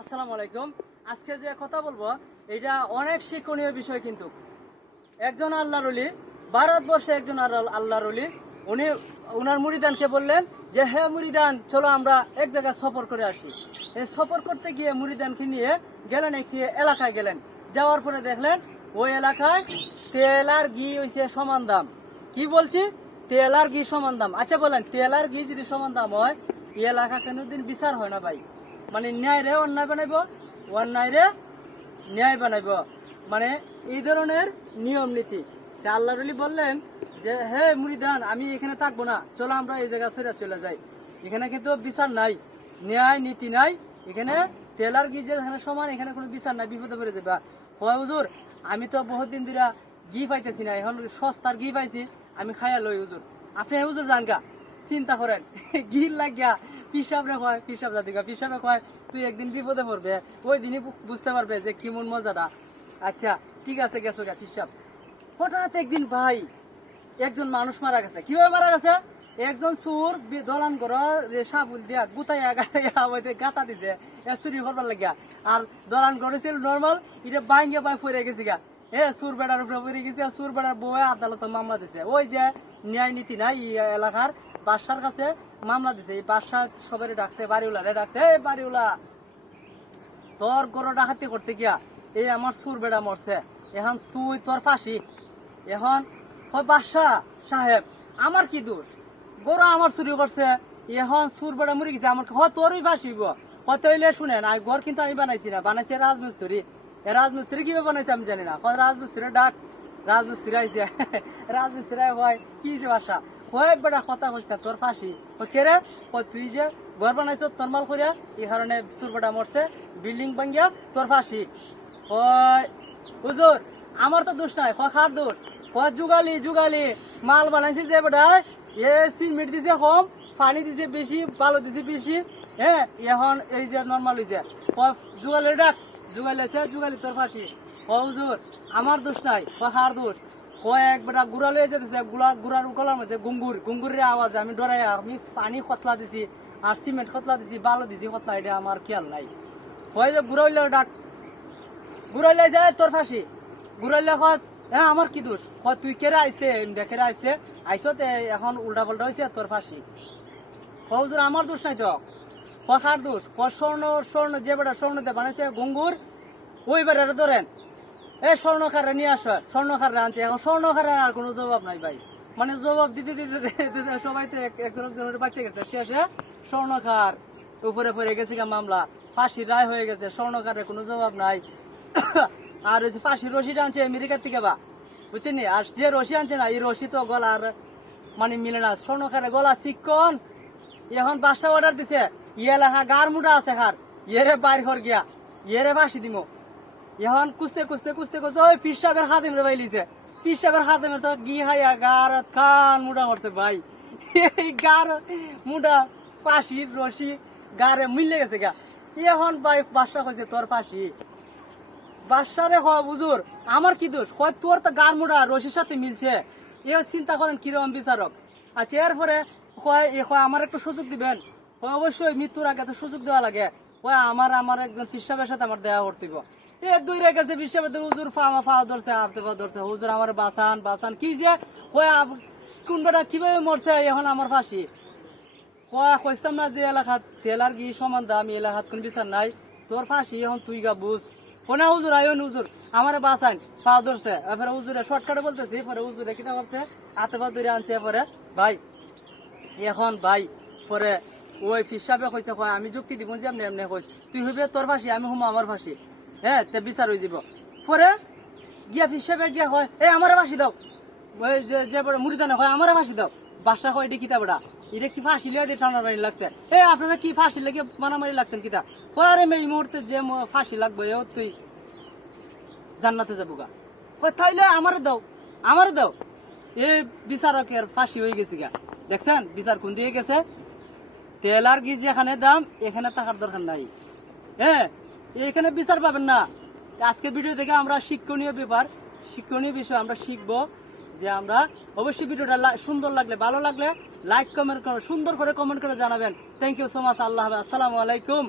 আসসালামু আলাইকুম। আজকে যে কথা বলবো এটা অনেক শিক্ষণীয় বিষয়। কিন্তু একজন আল্লাহর ওলি, ভারতবর্ষে একজন আল্লাহর ওলি, উনি উনার মুরিদানকে বললেন যে হে মুরিদান, চলো আমরা এক জায়গায় সফর করে আসি। এই সফর করতে গিয়ে মুরিদানকে নিয়ে গেলেন, একটি এলাকায় গেলেন। যাওয়ার পরে দেখলেন ওই এলাকায় তেল আর ঘি হইছে সমান দাম। কি বলছি? তেল আর ঘি সমান দাম। আচ্ছা বলেন, তেল আর ঘি যদি সমান দাম হয়, এই এলাকা কোনোদিন বিচার হয় না ভাই। মানে ন্যায় রে অন্যায় বানাইব, অন্যায় রে ন্যায় বানাইব, মানে এই ধরনের নিয়ম নীতি। আল্লাহর ওলি বললেন যে হে মুরিদান, আমি এখানে থাকবো না, চলো আমরা এই জায়গা ছেড়ে চলে যাই। এখানে কিন্তু বিচার নাই, ন্যায় নীতি নাই। এখানে তেল আর ঘি যেখানে সমান, এখানে কোনো বিচার নাই, বিপদে পড়ে যাবা। হয় হুজুর, আমি তো বহুত দিন ধরে ঘি পাইতেছি না, এখন সস্তার ঘি পাইছি, আমি খাইয়া লই হুজুর। আপনি হুজুর জানগা চিন্তা করেন ঘি লাগিয়া পিসাবরে কয়, পিসাব জাতিকা পিসাবে কয় তুই একদিন বিপদে পড়বে, ওই দিনই বুঝতে পারবে যে কেমন মজাটা। আচ্ছা ঠিক আছে, গেছো গা পিসাব। হঠাৎ একদিন ভাই একজন মানুষ মারা গেছে। কিভাবে মারা গেছে? একজন চোর দলান করে সাবুল দিয়া গুতাই গাতা দিছে চুরি করবার লাগিয়া। আর দলান করেছিল নর্মাল, এটা বাইঙ্গে বাই ফিরে গেছি গা। সুর বেড়ার উপরে পড়ে গেছে। সুর বেড়ার বউয়ে আদালতে মামলা দিছে। ওই যে ন্যায় নীতি নাই এলাকার বাদশার কাছে মামলা দিছে। এই বাদশা সবাই ডাকছে, বাড়িওয়ালা ডাকছে, এই বাড়িওয়ালা, তোর গরু ডাকাতি করতে গিয়া এই আমার সুর বেড়া মরছে, এখন তুই তোর ফাঁসি। এখন বাদশাহ সাহেব, আমার কি দোষ? গরু আমার চুরি করছে, এখন সুর বেড়া মরে গেছে, আমার তোরই ফাঁসি। কত হইলে শুনেন, ঘর কিন্তু আমি বানাইছি না, বানাইছে রাজমিস্ত্রি। রাজমিস্ত্রি কিভাবে বানাইছে আমি জানি না। রাজমিস্ত্রি ডাক, রাজমিস্ত্রি আইছে। রাজমিস্ত্রি হয় কি যে বাসা হয় বেটা কথা হচ্ছে তোর ফাঁসি। কেরে তুই যে ঘর বানাইছ তোর মাল করিয়া, এই কারণে সুর বেটা মরছে, বিল্ডিং ভাঙ্গিয়া তোর ফাঁসি। হুজুর আমার তো দোষ নাই, খার দোষ। যুগালি যুগালি মাল বানাইছে যে বেটা, সিমেন্ট দিছে কম, পানি দিছে বেশি, বালু দিছে বেশি। হ্যাঁ, এখন এই যে নর্মাল হয়েছে। যুগালি ডাক, যুগালি আছে, যুগালি তোর ফাঁসি। হুজুর আমার দোষ নাই, খার দোষ। এক বেটা গুড়া লয়ে যেতেছে, গুড়ার গলার মাঝে গুঙ্গুরের আওয়াজ, আমি ডরাই, আমি পানি কতলা দিছি আর সিমেন্ট কতলা দিছি, বালু দিছি কতলা, এটা আমার খেয়াল নাই। হয় যে গুড়াইলে ডাক, গুড়াইলে যায় তোর ফাঁসি। গুড়াইলে হ্যাঁ আমার কি দোষ? তুই কেরা আইসলে, দেখে আইসলে আইসত, এখন উল্টা পাল্টা হয়েছে তোর ফাঁসি। হুজুর আমার দোষ নাই তো, কার দোষ? স্বর্ণ যে বেটা স্বর্ণ দিয়ে বানাইছে গুঙ্গুর, ওই বেটারে ধরেন, স্বর্ণকারে নিয়ে আসো, স্বর্ণকারে আনছে। এখন স্বর্ণকারে আর কোনো জবাব নাই ভাই। মানে জবাব দিতে দিতে দিতে সবাই তো একজন একজনের বাঁচে গেছে। শেষে স্বর্ণকার উপরে পড়ে গেছে মামলা, ফাঁসির রায় হয়ে গেছে, স্বর্ণকারের কোনো জবাব নাই। আর ওই যে ফাঁসির রশিটা আনছে আমেরিকার থেকে বা, বুঝছেন? আর যে রশি আনছে না, এই রশি তো গলার মানে মিলে না, স্বর্ণকারের গলা চিকন। এখন বাদশা অর্ডার দিছে, ইয়ে লেখা গার মুডা আছে হার, ইয়েরে বাইর কর গিয়া, ইয়েরে ফাঁসি দিমো। এখন কুস্তে কুস্তে কুস্তে কুস্তে ওই পীর সাহেবের হাতে মেরে বাইলিছে। পীর সাহেবের হাতে মেরে তো গি হাইয়া গার কান মুডা করছে ভাই। এই গার মুডা ফাঁসির রশি গারে মিলে গেছে গা। এখন ভাই বাদশা কইছে তোর ফাঁসি। বাদশারে হয় হুজুর আমার কি দোষ? কয় তোর তো গার মুডা রশির সাথে মিলছে। এ চিন্তা করেন কিরকম বিচারক। আচ্ছা এরপরে কয় আমার একটু সুযোগ দিবেন। অবশ্যই মৃত্যুর আগে তো সুযোগ দেওয়া লাগে। আমার একজন পীর সাহেবের সাথে আমার দেখা করতে হবে। দুই রে গেছে পীর সাহেব, হুজুর ফাওয়া ধরছে, হাতে পা ধরছে, হুজুর আমার বাসান কি যে কোন বেটা কিভাবে মরছে, এখন আমার ফাঁসি। কইতাম না যে এলাকাত তেল আর ঘি সমান দাম, এই এলাকাত কোন বিচার নাই, তোর ফাঁসি এখন তুই গা বুঝ। কোনা হুজুর আইন, হুজুর আমার বাসান ফাওয়া ধরছে। এরপরে হুজুরে শর্টকাটে বলতেছি, পরে হুজুরে কিনা করছে, হাতে পা ধরে আনছে। পরে ভাই এখন ভাই পরে ওই পীর সাহেবে কইছে, আমি যুক্তি দিব যে এমনি এমনি কইস, তুই হইবে তোর ফাঁসি, আমি হুম আমার ফাঁসি। হ্যাঁ, তে বিচার হয়ে যাব। পরে গিয়া পীর সাহেবে গিয়া হয় আমার ফাঁসি দাও। ওই যে বড় মুড়িদানে হয় আমার ফাঁসি দাও। বাদশা হয় এটা কিতা বড়া, এটা কি ফাঁসি লিয়ে দিয়ে ঠান্ডা মারি লাগছে? আপনারা কি ফাঁসি লেগে মারামারি লাগছেন কিতা? আরে এই মুহূর্তে যে ফাঁসি লাগবে তুই জান্নাতে যাবো গা। তাইলে আমারে দাও, আমারে দাও। এই বিচারকের ফাঁসি হয়ে গেছে গা। দেখছেন বিচার কোন দিয়ে গেছে? তেল আর ঘি যেখানে দাম, এখানে থাকার দরকার নাই। হ্যাঁ, এখানে বিচার পাবেন না। আজকে ভিডিও থেকে আমরা শিক্ষণীয় বিষয় আমরা শিখবো যে আমরা অবশ্যই ভিডিওটা সুন্দর লাগলে, ভালো লাগলে লাইক কমেন্ট করে, সুন্দর করে কমেন্ট করে জানাবেন। Thank you so much. আল্লাহ হাফেজ, আসসালামু আলাইকুম।